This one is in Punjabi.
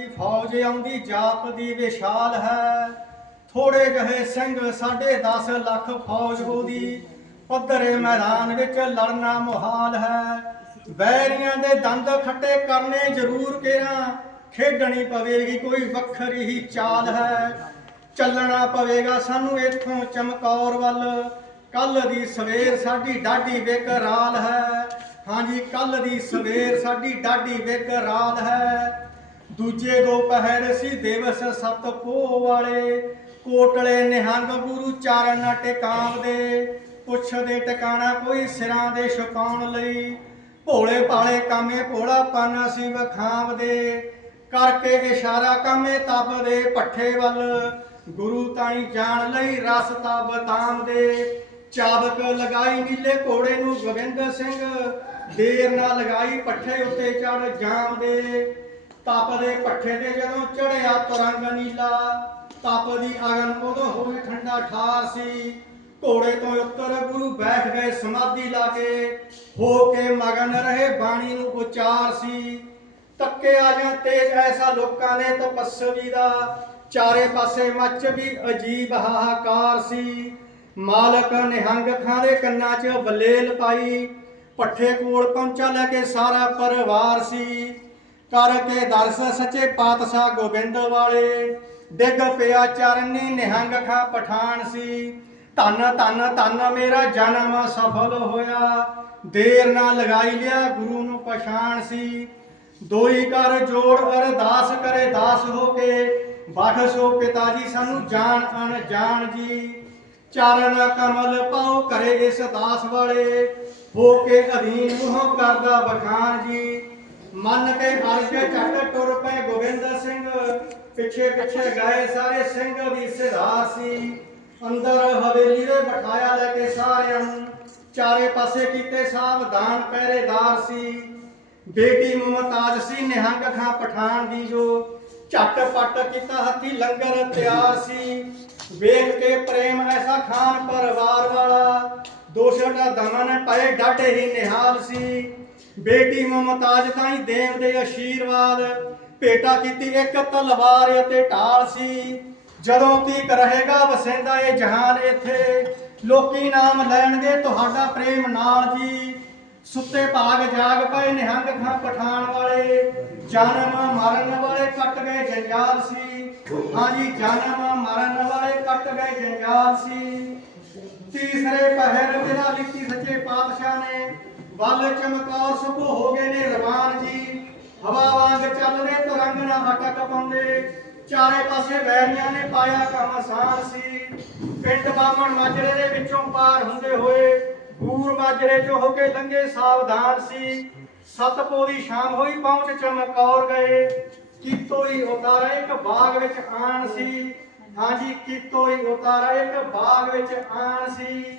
ਦੀ ਫੌਜ ਆਉਂਦੀ, ਜਾਪ ਦੀ ਵਿਸ਼ਾਲ ਹੈ। ਥੋੜੇ ਜਹੇ ਸਿੰਘ ਸਾਢੇ 10 ਲੱਖ ਫੌਜ ਉਹਦੀ ਪੱਧਰੇ ਮੈਦਾਨ ਵਿੱਚ ਲੜਨਾ ਮੁਹਾਲ ਹੈ। ਵੈਰੀਆਂ ਦੇ ਦੰਦ ਖੱਟੇ ਕਰਨੇ ਜ਼ਰੂਰ ਕਿਰਾਂ ਖੇਡਣੀ ਪਵੇਗੀ ਕੋਈ ਵੱਖਰੀ ਹੀ ਚਾਲ ਹੈ। ਚੱਲਣਾ ਪਵੇਗਾ ਸਾਨੂੰ ਇੱਥੋਂ ਚਮਕੌਰ ਵੱਲ ਕੱਲ ਦੀ ਸਵੇਰ ਸਾਡੀ ਡਾਢੀ ਬੇਕਰਾਲ ਹੈ। ਹਾਂਜੀ ਕੱਲ ਦੀ ਸਵੇਰ ਸਾਡੀ ਡਾਢੀ ਬੇਕਰਾਲ ਹੈ। ਦੂਜੇ ਦੋ ਪਹਿਰ ਸੀ ਦੇਵਸ ਸਤ ਪੋਹ ਵਾਲੇ। ਕੋਟਲੇ ਨਿਹੰਗ ਗੁਰੂ ਚਾਰਨ ਟਿਕਾਵਦੇ ਪੁੱਛਦੇ ਟਿਕਾਣਾ ਕੋਈ ਸਿਰਾਂ ਦੇ ਛੁਪਾਉਣ ਲਈ। ਭੋਲੇ ਭਾਲੇ ਕਾਮੇ ਭੋਲਾ ਪਨ ਅਸੀਂ ਵਖਾਵਦੇ ਕਰਕੇ ਇਸ਼ਾਰਾ ਕਾਮੇ ਤਪ ਦੇ ਪੱਠੇ ਵੱਲ। ਗੁਰੂ ਤਾਈ ਜਾਣ ਲਈ ਰਸ ਤਬ ਤਾਮ ਦੇ। ਚਾਬਕ ਲਗਾਈ ਨੀਲੇ ਘੋੜੇ ਨੂੰ ਗੋਬਿੰਦ ਸਿੰਘ। ਦੇਰ ਨਾਲ ਲਗਾਈ ਪੱਠੇ ਉੱਤੇ ਚੜ ਜਾਮ ਦੇ। ਤਪ ਦੇ ਪੱਠੇ ਤੇ ਜਦੋਂ ਚੜਿਆ ਤਰੰਗ ਨੀਲਾ, ਤਪ ਦੀ ਅਗਨ ਉਦੋਂ ਹੋਈ ਠੰਡਾ ਠਾਰ ਸੀ। ਘੋੜੇ ਤੋਂ ਉੱਤਰ ਗੁਰੂ ਬੈਠ ਗਏ ਸਮਾਧੀ ਲਾ ਕੇ, ਹੋ ਕੇ ਮਗਨ ਰਹੇ ਬਾਣੀ ਨੂੰ ਉਚਾਰ ਸੀ। ਤੱਕੇ ਆ ਜਾਂ ਤੇਜ ਐਸਾ ਲੋਕਾਂ ਨੇ ਤਪੱਸਵੀ ਦਾ, ਚਾਰੇ ਪਾਸੇ ਮੱਚ ਵੀ ਅਜੀਬ ਹਾਹਾਕਾਰ ਸੀ। ਮਾਲਕ ਨਿਹੰਗ ਖਾਂ ਦੇ ਕੰਨਾਂ 'ਚ ਬਲੇਲ ਪਾਈ, ਪੱਠੇ ਕੋਲ ਪਹੁੰਚਾ ਲੈ ਕੇ ਸਾਰਾ ਪਰਿਵਾਰ ਸੀ। ਕਰ ਕੇ ਦਰਸ ਸੱਚੇ ਪਾਤਸ਼ਾਹ ਗੋਬਿੰਦ ਵਾਲੇ। ਡਿੱਗ ਪਿਆ ਚਰਨੀ ਨਿਹੰਗ ਖਾ ਪਠਾਨ ਸੀ। ਧੰਨ ਧੰਨ ਧੰਨ ਮੇਰਾ ਜਨਮ ਸਫਲ ਹੋਇਆ। ਦੇਰ ਨਾ ਲਗਾਈ ਲਿਆ ਗੁਰੂ ਨੂੰ ਪਛਾਣ ਸੀ। ਦੋਈ ਕਰ ਜੋੜ ਅਰਦਾਸ ਕਰੇ ਦਾਸ ਹੋ ਕੇ। ਬਖਸ਼ੋ ਪਿਤਾ ਜੀ ਸਾਨੂੰ ਜਾਣ ਅਣ ਜਾਣ ਜੀ। ਚਰਨ ਕਮਲ ਪਾਉ ਕਰੇ ਇਸ ਦਾਸ ਵਾਲੇ। ਹੋ ਕੇ ਅਧੀਨ ਮੂੰਹ ਕਰਦਾ ਬਖਾਨ ਜੀ। ਮੰਨ ਕੇ ਅਰਸ਼ ਚੱਟ ਟੁਰ ਪਏ ਗੋਬਿੰਦ ਸਿੰਘ। ਪਿੱਛੇ ਪਿੱਛੇ ਗਏ ਸਾਰੇ ਸਿੰਘ ਵੀ ਸਿਧਾਰ ਸੀ। ਅੰਦਰ ਹਵੇਲੀ ਦੇ ਬਿਠਾਇਆ ਲੈ ਕੇ ਸਾਰਿਆਂ ਨੂੰ। ਚਾਰੇ ਪਾਸੇ ਕੀਤੇ ਸਾਵਧਾਨ ਪਹਿਰੇਦਾਰ ਸੀ। ਬੇਟੀ ਮੁਮਤਾਜ ਸੀ, ਨਿਹੰਗ ਖਾਂ ਪਠਾਨ ਦੀ ਜੋ ਝੱਟ ਪੱਟ ਕੀਤਾ ਹੱਥੀ ਲੰਗਰ ਤਿਆਰ ਸੀ। ਵੇਖ ਕੇ ਪ੍ਰੇਮ ਐਸਾ ਖਾਨ ਪਰਿਵਾਰ ਵਾਲਾ ਦੋਸ਼ਟਾ ਦਮਨ ਪਏ ਡਾਢੇ ਹੀ ਨਿਹਾਲ ਸੀ। ਬੇਟੀ ਮੁਮਤਾਜ ਤਾਈ ਦੇਵ ਦੇ ਆਸ਼ੀਰਵਾਦ ਭੇਟਾ ਕੀਤੀ ਇੱਕ ਤਲਵਾਰ ਅਤੇ ਢਾਲ ਸੀ। ਜਦੋਂ ਤੀਕ ਰਹੇਗਾ ਵਸਿੰਦਾ ਇਹ ਜਹਾਨ ਇੱਥੇ, ਲੋਕੀ ਨਾਮ ਲੈਣਗੇ ਤੁਹਾਡਾ ਪ੍ਰੇਮ ਨਾਲ ਜੀ। ਸੁੱਤੇ ਭਾਗ ਜਾਗ ਪਏ ਨਿਹੰਗ ਖਾਂ ਪਠਾਨ ਵਾਲੇ, ਜਨਮ ਮਰਨ ਵਾਲੇ ਕੱਟ ਗਏ ਜੰਜਾਲ ਸੀ। ਹਾਂਜੀ ਜਨਮ ਮਰਨ ਵਾਲੇ ਕੱਟ ਗਏ ਜੰਜਾਲ ਸੀ। ਤੀਸਰੇ ਪਹਿਰ ਬਿਨਾ ਲਿਖੀ ਸੱਚੇ ਪਾਤਸ਼ਾਹ ਨੇ ਵੱਲ ਚਮਕੌਰ ਸੁਭੋ ਹੋ ਗਏ ਨੇ ਰਵਾਨ ਜੀ। ਹਵਾ ਵਾਂਗ ਚੱਲਦੇ ਤੁਰੰਗ ਨਾ ਅਟਕ ਪਾਉਂਦੇ। ਚਾਰੇ ਪਾਸੇ ਵੈਰੀਆਂ ਨੇ ਪਾਇਆ ਕੰਮ ਸੀ। ਪਿੰਡ ਬਾਮਣ ਮਾਜਰੇ ਦੇ ਵਿੱਚੋਂ ਪਾਰ ਹੁੰਦੇ ਹੋਏ ਗੂਰ ਮਾਜਰੇ ਚੋਂ ਹੋ ਕੇ ਲੰਘੇ ਸਾਵਧਾਨ ਸੀ। ਸਤਪੋ ਦੀ ਸ਼ਾਮ ਹੋਈ ਪਹੁੰਚ ਚਮਕੌਰ ਗਏ। ਕੀਤੋ ਹੀ ਉਤਾਰਾ ਇੱਕ ਬਾਗ ਵਿੱਚ ਆਣ ਸੀ। ਹਾਂਜੀ, ਕੀਤੋ ਹੀ ਉਤਾਰਾ ਇੱਕ ਬਾਗ ਵਿੱਚ ਆਣ ਸੀ।